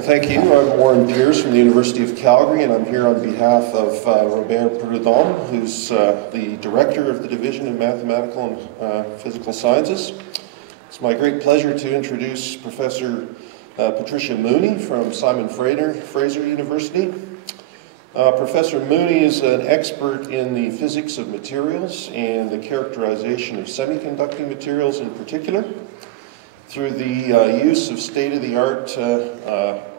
Well, thank you. I'm Warren Pierce from the University of Calgary, and I'm here on behalf of Robert Prudhomme, who's the director of the Division of Mathematical and Physical Sciences. It's my great pleasure to introduce Professor Patricia Mooney from Simon Fraser University. Professor Mooney is an expert in the physics of materials and the characterization of semiconducting materials in particular. Through the use of state-of-the-art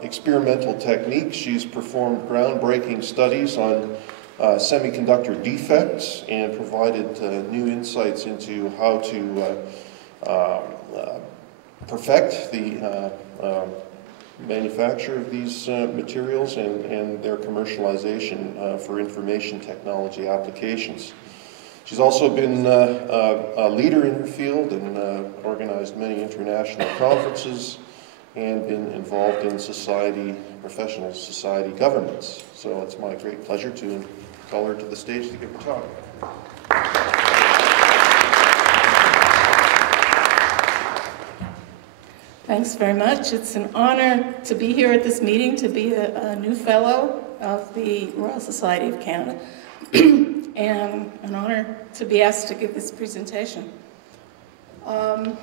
experimental techniques, she's performed groundbreaking studies on semiconductor defects and provided new insights into how to perfect the manufacture of these materials and their commercialization for information technology applications. She's also been a leader in her field and organized many international conferences and been involved in professional society governments. So it's my great pleasure to call her to the stage to give her talk. Thanks very much. It's an honor to be here at this meeting, to be a new fellow of the Royal Society of Canada. And an honor to be asked to give this presentation. I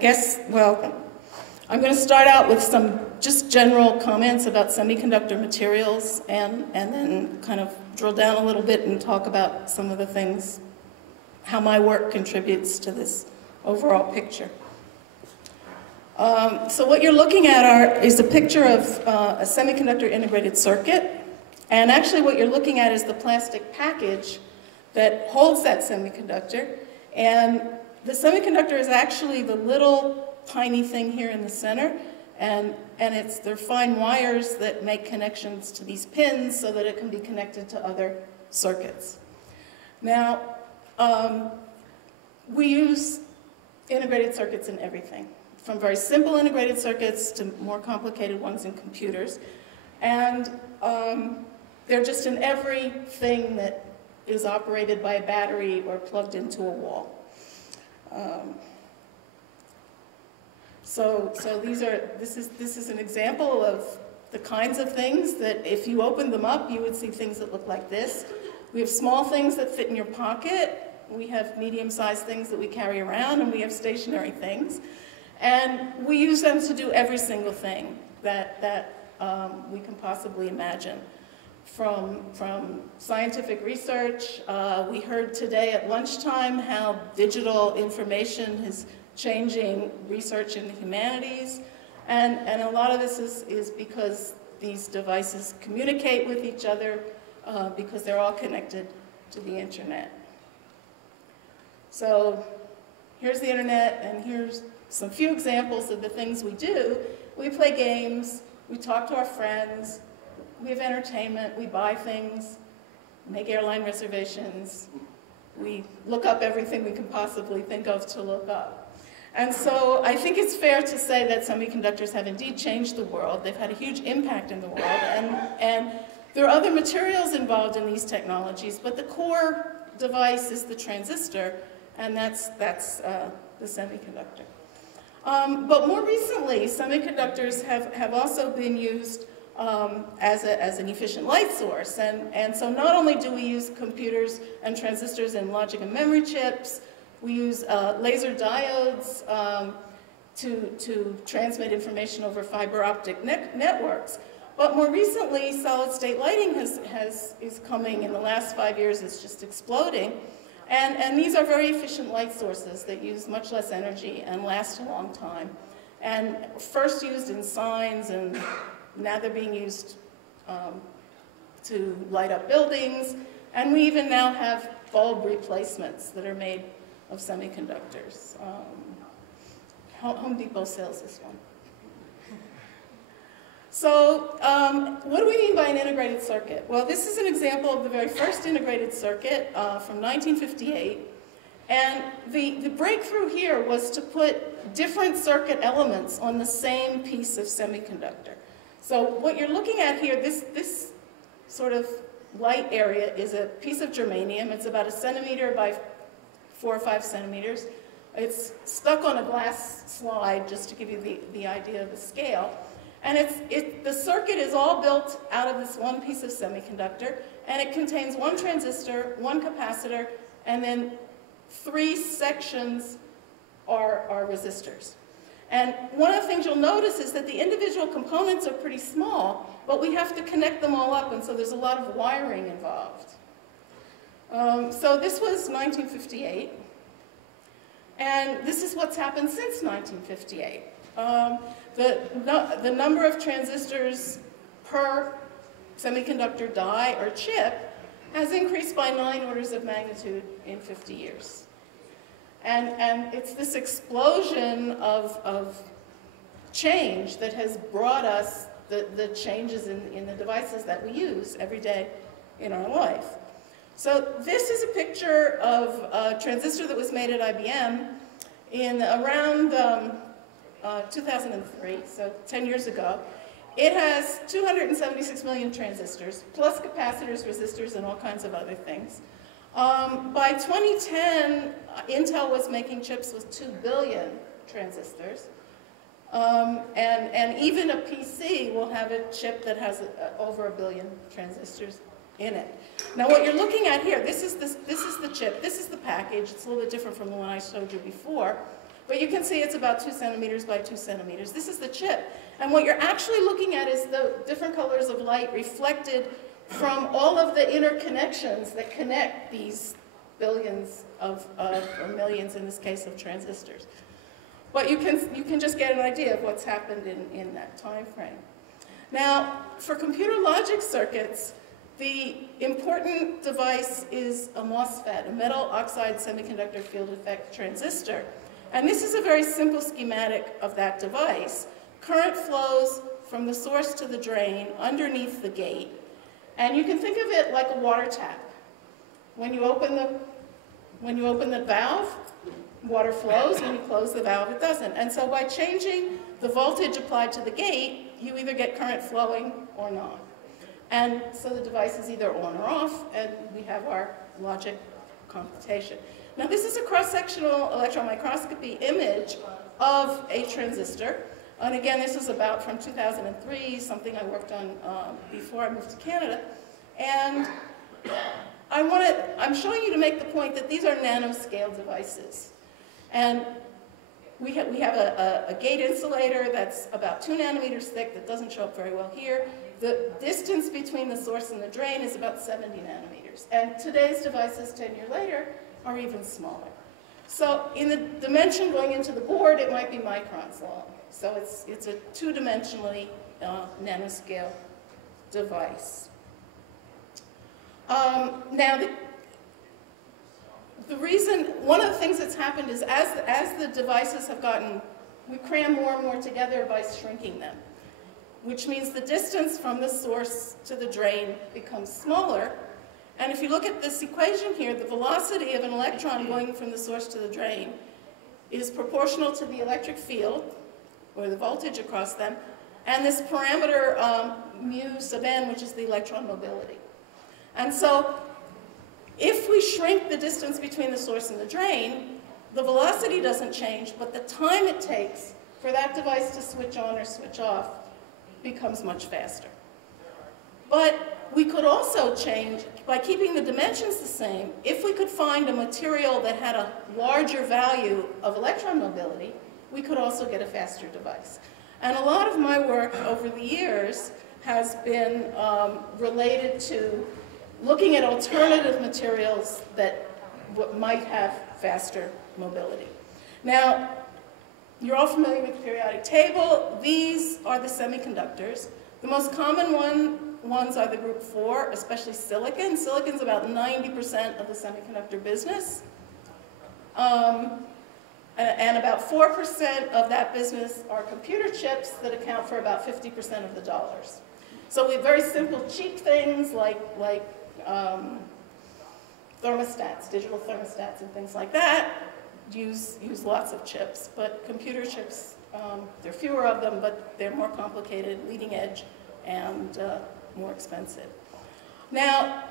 guess, well, I'm going to start out with some just general comments about semiconductor materials and then kind of drill down a little bit and talk about some of the things, how my work contributes to this overall picture. So what you're looking at is a picture of a semiconductor integrated circuit. And actually what you're looking at is the plastic package that holds that semiconductor. And the semiconductor is actually the little tiny thing here in the center. And they're fine wires that make connections to these pins so that it can be connected to other circuits. Now, we use integrated circuits in everything, from very simple integrated circuits to more complicated ones in computers. And they're just in everything that is operated by a battery or plugged into a wall. So this is an example of the kinds of things that if you opened them up, you would see things that look like this. We have small things that fit in your pocket. We have medium-sized things that we carry around, and we have stationary things. And we use them to do every single thing that we can possibly imagine. From scientific research, we heard today at lunchtime how digital information is changing research in the humanities. And a lot of this is because these devices communicate with each other because they're all connected to the internet. So here's the internet, and here's some few examples of the things we do. We play games, we talk to our friends, we have entertainment, we buy things, make airline reservations, we look up everything we can possibly think of to look up. And so I think it's fair to say that semiconductors have indeed changed the world. They've had a huge impact in the world, and there are other materials involved in these technologies, but the core device is the transistor, and that's the semiconductor. But more recently, semiconductors have also been used as an efficient light source. And so not only do we use computers and transistors and logic and memory chips, we use laser diodes to transmit information over fiber optic networks. But more recently, solid-state lighting is coming. In the last 5 years, it's just exploding. And these are very efficient light sources that use much less energy and last a long time. And first used in signs, and now they're being used to light up buildings. And we even now have bulb replacements that are made of semiconductors. Home Depot sells this one. So what do we mean by an integrated circuit? Well, this is an example of the very first integrated circuit from 1958. And the breakthrough here was to put different circuit elements on the same piece of semiconductor. So what you're looking at here, this sort of light area is a piece of germanium. It's about 1 centimeter by 4 or 5 centimeters. It's stuck on a glass slide, just to give you the idea of the scale. And the circuit is all built out of this one piece of semiconductor, and it contains one transistor, one capacitor, and then 3 sections are resistors. And one of the things you'll notice is that the individual components are pretty small, but we have to connect them all up, and so there's a lot of wiring involved. So this was 1958, and this is what's happened since 1958. The number of transistors per semiconductor die or chip has increased by 9 orders of magnitude in 50 years. And it's this explosion of change that has brought us the changes in the devices that we use every day in our life. So this is a picture of a transistor that was made at IBM in around 2003, so 10 years ago. It has 276 million transistors, plus capacitors, resistors, and all kinds of other things. By 2010, Intel was making chips with 2 billion transistors. And even a PC will have a chip that has over 1 billion transistors in it. Now what you're looking at here, this is the chip, this is the package. It's a little bit different from the one I showed you before. But you can see it's about 2 centimeters by 2 centimeters. This is the chip. And what you're actually looking at is the different colors of light reflected from all of the interconnections that connect these billions or millions, in this case, of transistors. But you can just get an idea of what's happened in that time frame. Now, for computer logic circuits, the important device is a MOSFET, a metal oxide semiconductor field effect transistor. And this is a very simple schematic of that device. Current flows from the source to the drain underneath the gate. And you can think of it like a water tap. When you open the valve, water flows. When you close the valve, it doesn't. And so by changing the voltage applied to the gate, you either get current flowing or not. And so the device is either on or off, and we have our logic computation. Now this is a cross-sectional electron microscopy image of a transistor. And again, this is about from 2003, something I worked on before I moved to Canada. And I'm showing you to make the point that these are nanoscale devices. And we have a gate insulator that's about 2 nanometers thick that doesn't show up very well here. The distance between the source and the drain is about 70 nanometers. And today's devices, 10 years later, are even smaller. So in the dimension going into the board, it might be microns long. So it's a 2-dimensionally nanoscale device. Now, the reason, one of the things that's happened is as the devices have gotten, we cram more and more together by shrinking them, which means the distance from the source to the drain becomes smaller. And if you look at this equation here, the velocity of an electron going from the source to the drain is proportional to the electric field, or the voltage across them, and this parameter mu sub n, which is the electron mobility. And so if we shrink the distance between the source and the drain, the velocity doesn't change, but the time it takes for that device to switch on or switch off becomes much faster. But we could also change, by keeping the dimensions the same, if we could find a material that had a larger value of electron mobility, we could also get a faster device. And a lot of my work over the years has been related to looking at alternative materials that might have faster mobility. Now, you're all familiar with the periodic table. These are the semiconductors. The most common ones are the group 4, especially silicon. Silicon's about 90% of the semiconductor business. And about 4% of that business are computer chips that account for about 50% of the dollars. So we have very simple, cheap things like thermostats, digital thermostats and things like that, use lots of chips. But computer chips, there are fewer of them, but they're more complicated, leading edge, and more expensive. Now,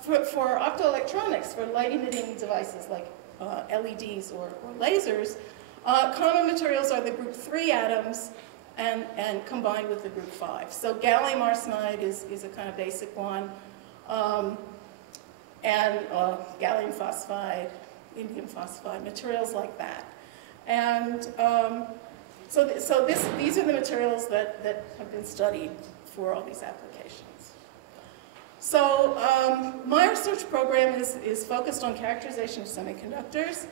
for optoelectronics, for light-emitting devices like LEDs or lasers. Common materials are the group 3 atoms and combined with the group 5. So gallium arsenide is a kind of basic one, and gallium phosphide, indium phosphide, materials like that. And these are the materials that have been studied for all these applications. So my research program is focused on characterization of semiconductors,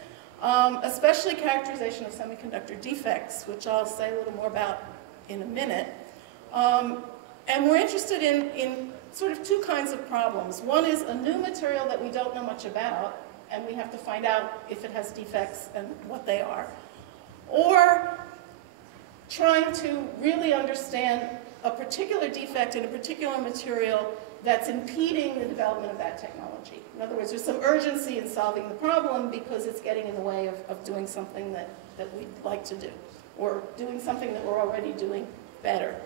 especially characterization of semiconductor defects, which I'll say a little more about in a minute. And we're interested in sort of 2 kinds of problems. One is a new material that we don't know much about, and we have to find out if it has defects and what they are. Or trying to really understand a particular defect in a particular material that's impeding the development of that technology. In other words, there's some urgency in solving the problem because it's getting in the way of doing something that we'd like to do, or doing something that we're already doing better.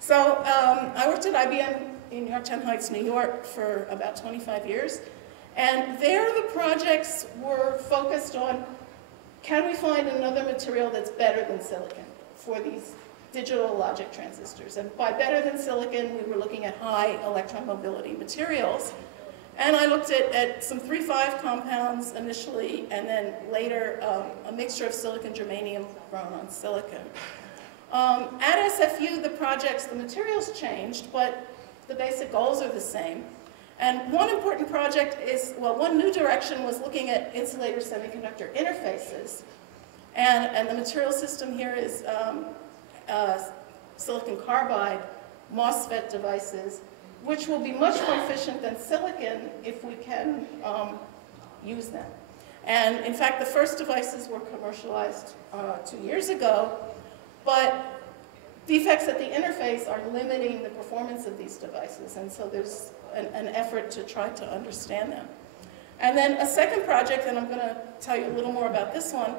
So I worked at IBM in Yorktown Heights, New York for about 25 years. And there the projects were focused on, can we find another material that's better than silicon for these digital logic transistors? And by better than silicon, we were looking at high electron mobility materials. And I looked at some 3,5 compounds initially, and then later a mixture of silicon germanium grown on silicon. At SFU, the projects, the materials changed, but the basic goals are the same. And one important project is, well, one new direction was looking at insulator semiconductor interfaces. And the material system here is silicon carbide MOSFET devices, which will be much more efficient than silicon if we can use them. And in fact, the first devices were commercialized 2 years ago, but defects at the interface are limiting the performance of these devices, and so there's an effort to try to understand them. And then a second project, and I'm going to tell you a little more about this one,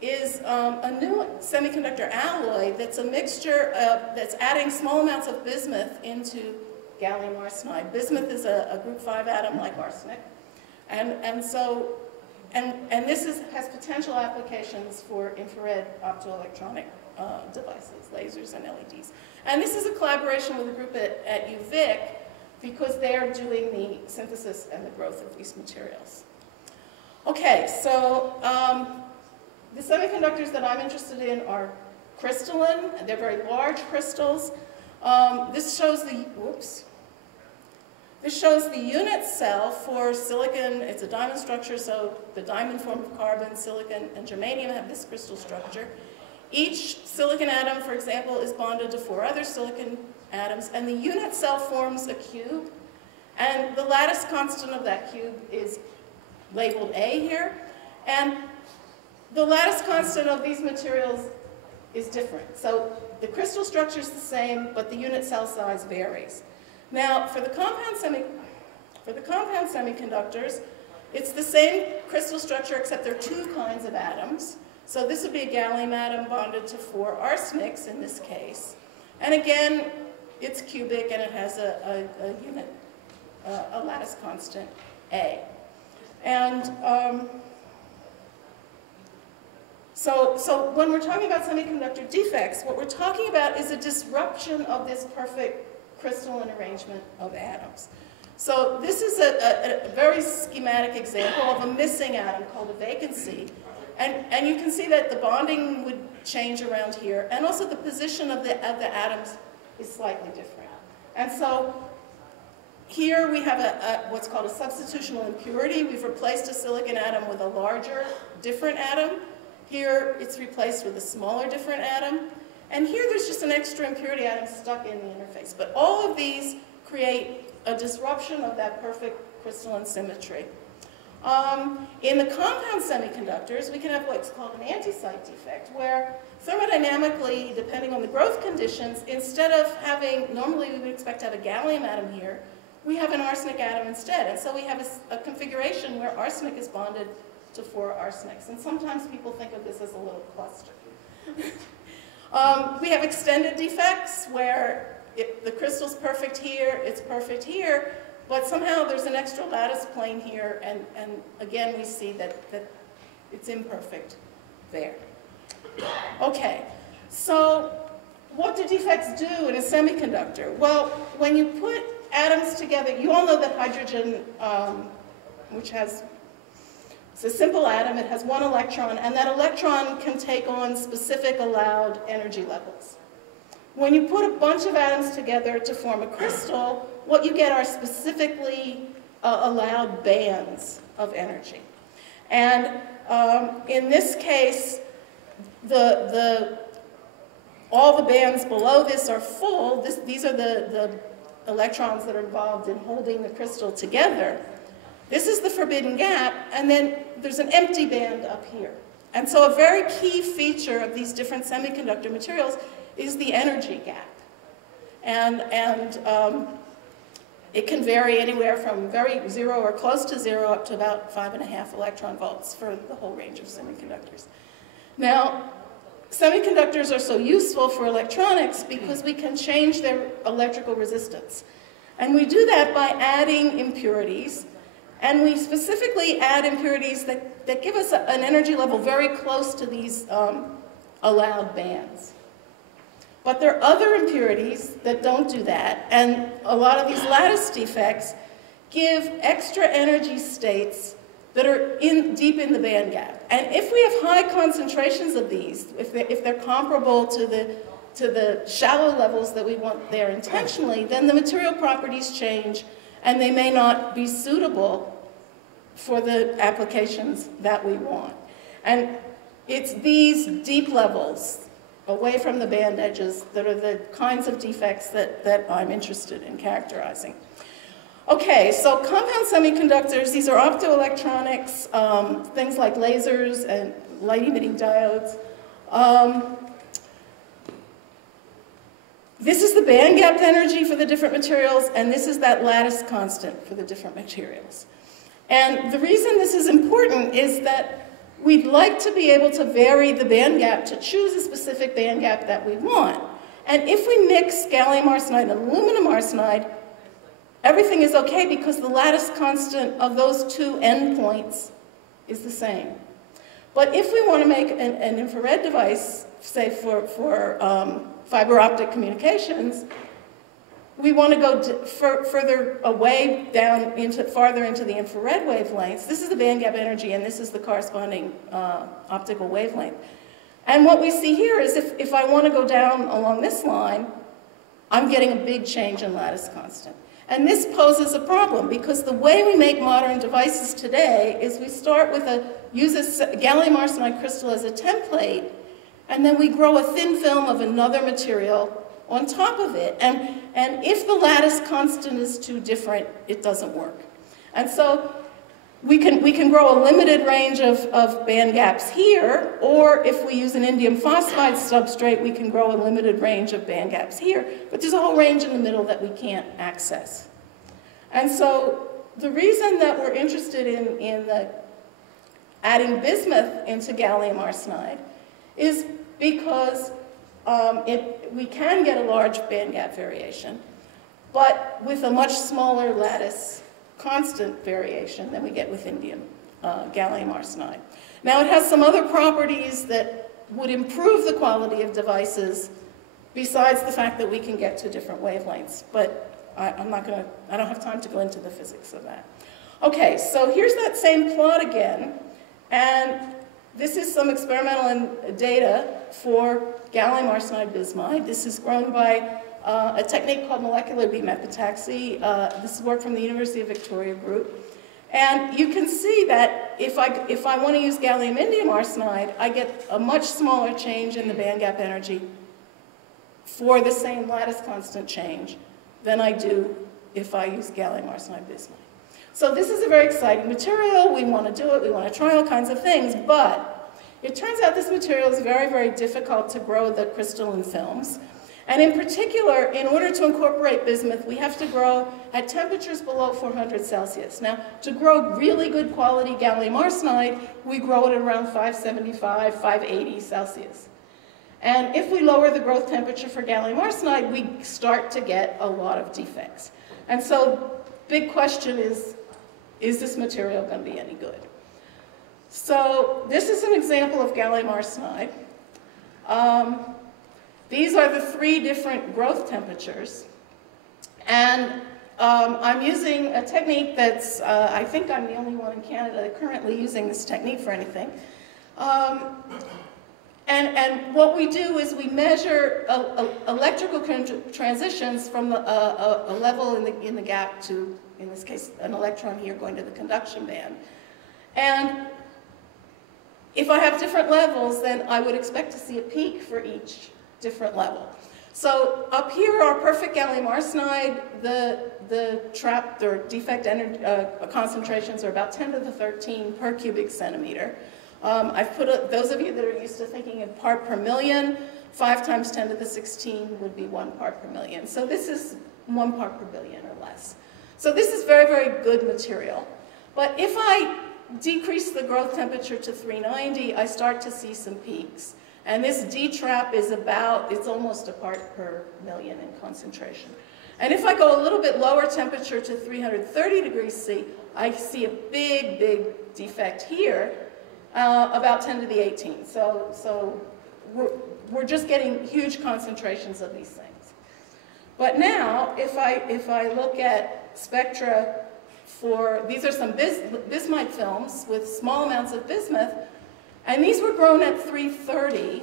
is a new semiconductor alloy that's a mixture that's adding small amounts of bismuth into gallium arsenide. Bismuth is a group 5 atom like arsenic, and this has potential applications for infrared optoelectronic devices, lasers and LEDs. And this is a collaboration with a group at UVic because they're doing the synthesis and the growth of these materials. Okay, so the semiconductors that I'm interested in are crystalline. They're very large crystals. This shows the unit cell for silicon. It's a diamond structure, so the diamond form of carbon, silicon, and germanium have this crystal structure. Each silicon atom, for example, is bonded to 4 other silicon atoms, and the unit cell forms a cube, and the lattice constant of that cube is labeled A here, and the lattice constant of these materials is different. So the crystal structure is the same, but the unit cell size varies. Now, for the compound semiconductors, it's the same crystal structure, except there are 2 kinds of atoms. So this would be a gallium atom bonded to 4 arsenics in this case. And again, it's cubic and it has a lattice constant A. And so when we're talking about semiconductor defects, what we're talking about is a disruption of this perfect crystalline arrangement of atoms. So this is a very schematic example of a missing atom called a vacancy. And you can see that the bonding would change around here, and also the position of the atoms is slightly different. And so here we have what's called a substitutional impurity. We've replaced a silicon atom with a larger, different atom. Here it's replaced with a smaller, different atom. And here there's just an extra impurity atom stuck in the interface. But all of these create a disruption of that perfect crystalline symmetry. In the compound semiconductors, we can have what's called an anti-site defect, where thermodynamically, depending on the growth conditions, instead of having, normally we would expect to have a gallium atom here, we have an arsenic atom instead. And so we have a configuration where arsenic is bonded to 4 arsenics. And sometimes people think of this as a little cluster. We have extended defects where the crystal's perfect here, it's perfect here, but somehow there's an extra lattice plane here, and again we see that It's imperfect there. Okay, so what do defects do in a semiconductor? Well, when you put atoms together, you all know that hydrogen, which has, it's a simple atom, it has one electron, and that electron can take on specific allowed energy levels. When you put a bunch of atoms together to form a crystal, what you get are specifically allowed bands of energy. And in this case, all the bands below this are full. These are the electrons that are involved in holding the crystal together. This is the forbidden gap, and then there's an empty band up here. And so a very key feature of these different semiconductor materials is the energy gap. And it can vary anywhere from very zero or close to zero up to about 5.5 electron volts for the whole range of semiconductors. Now, semiconductors are so useful for electronics because we can change their electrical resistance. And we do that by adding impurities. And we specifically add impurities that give us an energy level very close to these allowed bands. But there are other impurities that don't do that, and a lot of these lattice defects give extra energy states that are deep in the band gap. And if we have high concentrations of these, if they're comparable to the shallow levels that we want there intentionally, then the material properties change, and they may not be suitable for the applications that we want. And it's these deep levels away from the band edges that are the kinds of defects that I'm interested in characterizing. Okay, so compound semiconductors, these are optoelectronics, things like lasers and light-emitting diodes. This is the band gap energy for the different materials, and this is that lattice constant for the different materials. And the reason this is important is that we'd like to be able to vary the band gap to choose a specific band gap that we want. And if we mix gallium arsenide and aluminum arsenide, everything is okay because the lattice constant of those two endpoints is the same. But if we want to make an infrared device, say for fiber optic communications, we want to go further away down farther into the infrared wavelengths. This is the band gap energy, and this is the corresponding optical wavelength. And what we see here is if I want to go down along this line, I'm getting a big change in lattice constant. And this poses a problem because the way we make modern devices today is we start with use a gallium arsenide crystal as a template, and then we grow a thin film of another material on top of it. And if the lattice constant is too different, it doesn't work. And so we can grow a limited range of band gaps here, or if we use an indium phosphide substrate, we can grow a limited range of band gaps here. But there's a whole range in the middle that we can't access. And so the reason that we're interested in adding bismuth into gallium arsenide is because we can get a large band gap variation, but with a much smaller lattice constant variation than we get with indium gallium arsenide. Now, it has some other properties that would improve the quality of devices besides the fact that we can get to different wavelengths, but I don't have time to go into the physics of that. Okay, so here's that same plot again, and this is some experimental data for gallium arsenide bismuth. This is grown by a technique called molecular beam epitaxy. This is work from the University of Victoria group. And you can see that if I want to use gallium indium arsenide, I get a much smaller change in the band gap energy for the same lattice constant change than I do if I use gallium arsenide bismuth. So this is a very exciting material. We want to do it. We want to try all kinds of things. But it turns out this material is very, very difficult to grow the crystalline films. And in particular, in order to incorporate bismuth, we have to grow at temperatures below 400 Celsius. Now, to grow really good quality gallium arsenide, we grow it at around 575, 580 Celsius. And if we lower the growth temperature for gallium arsenide, we start to get a lot of defects. And so, big question is this material going to be any good? So this is an example of gallium arsenide. These are the 3 different growth temperatures. And I'm using a technique that's, I think I'm the only one in Canada currently using this technique for anything. And what we do is we measure electrical transitions from a level in the gap to, in this case, an electron here going to the conduction band. And if I have different levels, then I would expect to see a peak for each different level. So up here are perfect gallium arsenide. The trapped or defect concentrations are about 10 to the 13 per cubic centimeter. I've put those of you that are used to thinking in part per million, 5 times 10 to the 16 would be 1 part per million. So this is 1 part per billion or less. So this is very, very good material. But if I decrease the growth temperature to 390, I start to see some peaks. And this D-trap is about, it's almost a part per million in concentration. And if I go a little bit lower temperature to 330 degrees C, I see a big, big defect here, about 10 to the 18. So we're just getting huge concentrations of these things. But now, if I look at spectra for, these are some bismuth films with small amounts of bismuth, and these were grown at 330,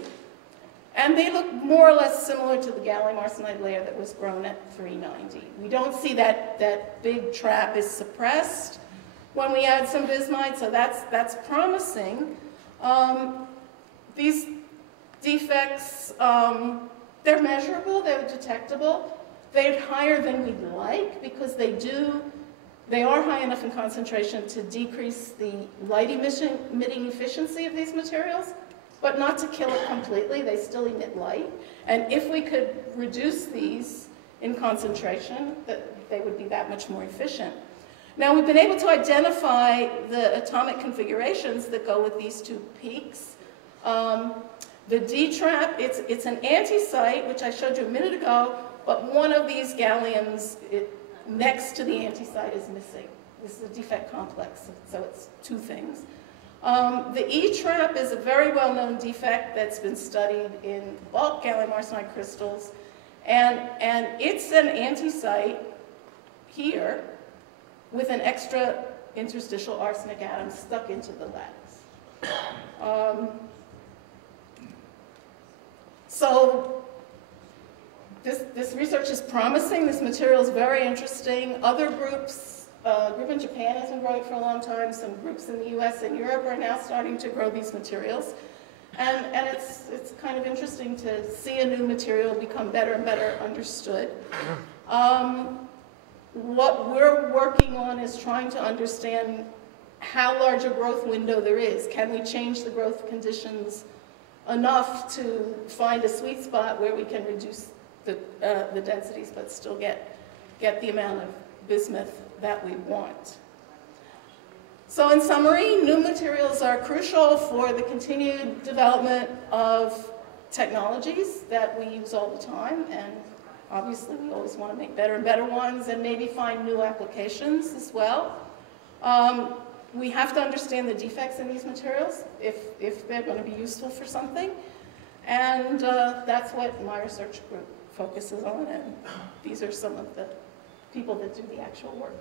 and they look more or less similar to the gallium arsenide layer that was grown at 390. We don't see that big trap is suppressed when we add some bismuth, so that's promising. These defects, they're measurable, they're detectable. They're higher than we'd like because they are high enough in concentration to decrease the light emitting efficiency of these materials, but not to kill it completely. They still emit light. And if we could reduce these in concentration, they would be that much more efficient. Now, we've been able to identify the atomic configurations that go with these 2 peaks. The D-trap, it's an anti-site, which I showed you a minute ago, but one of these galliums, next to the anti-site is missing. This is a defect complex, so it's 2 things. The E-trap is a very well-known defect that's been studied in bulk gallium arsenide crystals, and it's an anti-site here with an extra interstitial arsenic atom stuck into the lattice. So this research is promising. This material is very interesting. Other groups, a group in Japan has been growing it for a long time. Some groups in the US and Europe are now starting to grow these materials. And it's kind of interesting to see a new material become better and better understood. What we're working on is trying to understand how large a growth window there is. Can we change the growth conditions enough to find a sweet spot where we can reduce the densities but still get the amount of bismuth that we want. So in summary, new materials are crucial for the continued development of technologies that we use all the time, and obviously we always want to make better and better ones and maybe find new applications as well. We have to understand the defects in these materials if they're going to be useful for something, and that's what my research group focuses on, and these are some of the people that do the actual work.